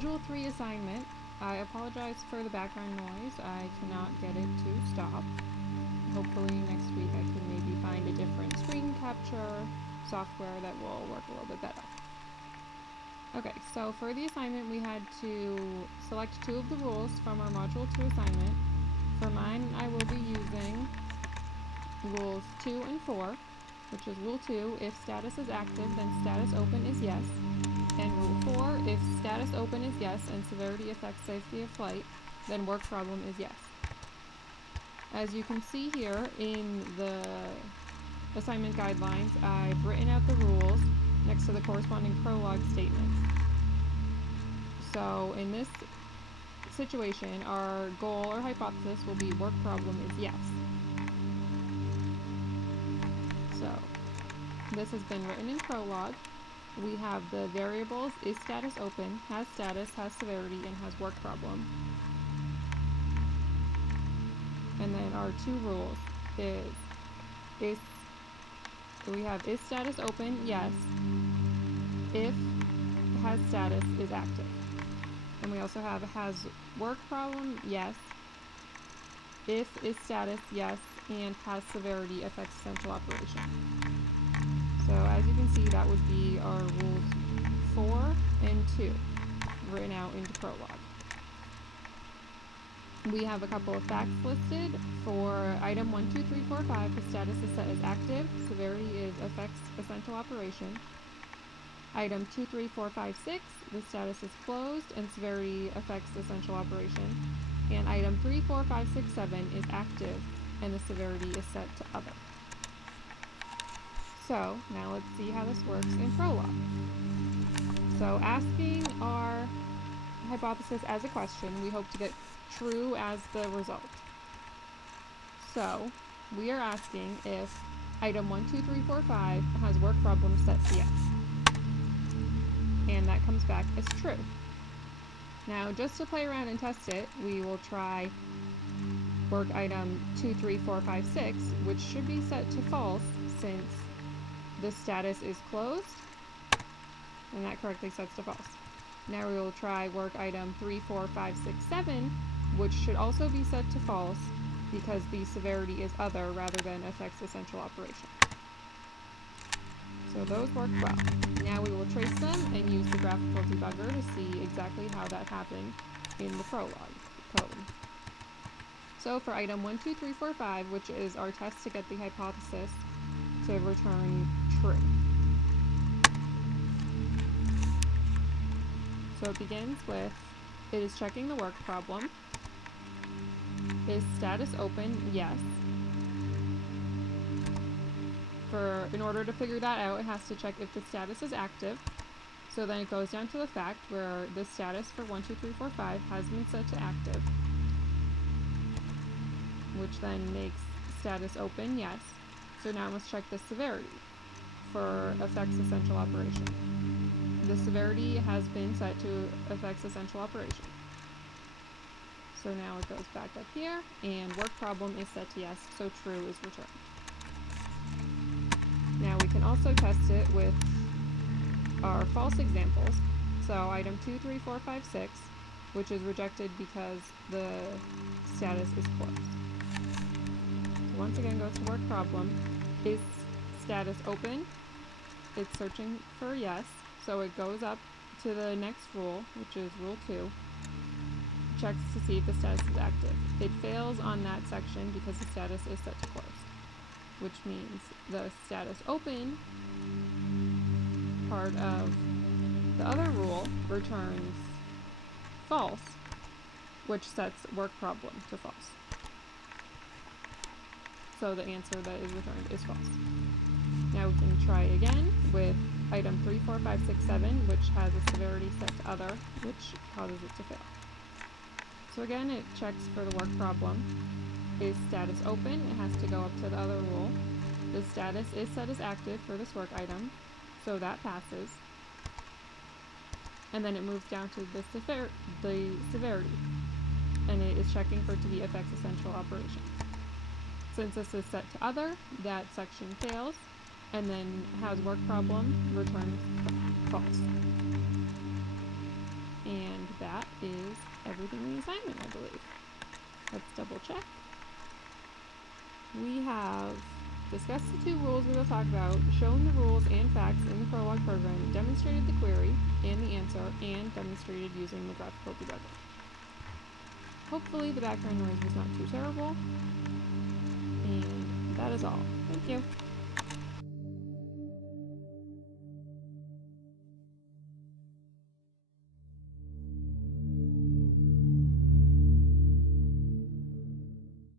Module 3 assignment. I apologize for the background noise. I cannot get it to stop. Hopefully next week I can maybe find a different screen capture software that will work a little bit better. Okay, so for the assignment we had to select two of the rules from our Module 2 assignment. For mine, I will be using rules 2 and 4, which is rule 2, if status is active, then status open is yes. And rule 4, if status open is yes and severity affects safety of flight, then work problem is yes. As you can see here in the assignment guidelines, I've written out the rules next to the corresponding prologue statements. So in this situation, our goal or hypothesis will be work problem is yes. So this has been written in prologue. We have the variables is status open, has status, has severity, and has work problem. And then our two rules is we have is status open, yes, if has status is active. And we also have has work problem, yes, if is status, yes, and has severity affects essential operation. So as you can see, that would be our rules 4 and 2 written out into prologue. We have a couple of facts listed. For item 1, 2, 3, 4, 5, the status is set as active, severity is affects essential operation. Item 2, 3, 4, 5, 6, the status is closed and severity affects essential operation. And item 3, 4, 5, 6, 7 is active and the severity is set to other. So now let's see how this works in prologue. So asking our hypothesis as a question, we hope to get true as the result. So we are asking if item 1, 2, 3, 4, 5 has work problem set to yes. And that comes back as true. Now just to play around and test it, we will try work item 2, 3, 4, 5, 6, which should be set to false since the status is closed, and that correctly sets to false. Now we will try work item 3, 4, 5, 6, 7, which should also be set to false because the severity is other rather than affects essential operation. So those work well. Now we will trace them and use the graphical debugger to see exactly how that happened in the prologue code. So for item 1, 2, 3, 4, 5, which is our test to get the hypothesis to return true. So it begins with, it is checking the work problem. Is status open? Yes. In order to figure that out, it has to check if the status is active. So then it goes down to the fact where the status for 1, 2, 3, 4, 5 has been set to active, which then makes status open, yes. So now let's check the severity for affects essential operation. The severity has been set to affects essential operation. So now it goes back up here, and work problem is set to yes, so true is returned. Now we can also test it with our false examples. So item 2, 3, 4, 5, 6, which is rejected because the status is closed. So once again, go to work problem. Is status open? It's searching for yes, so it goes up to the next rule, which is rule 2. Checks to see if the status is active. It fails on that section because the status is set to closed, which means the status open part of the other rule returns false, which sets work problem to false. So the answer that is returned is false. Now we can try again with item 3, 4, 5, 6, 7, which has a severity set to other, which causes it to fail. So again, it checks for the work problem. Is status open? It has to go up to the other rule. The status is set as active for this work item, so that passes. And then it moves down to the severity, and it is checking for it to be affects essential operation. Since this is set to other, that section fails, and then has work problem returns false. And that is everything in the assignment, I believe. Let's double check. We have discussed the 2 rules we will talk about, shown the rules and facts in the prologue program, demonstrated the query and the answer, and demonstrated using the graphical debugger. Hopefully the background noise was not too terrible, and that is all. Thank you.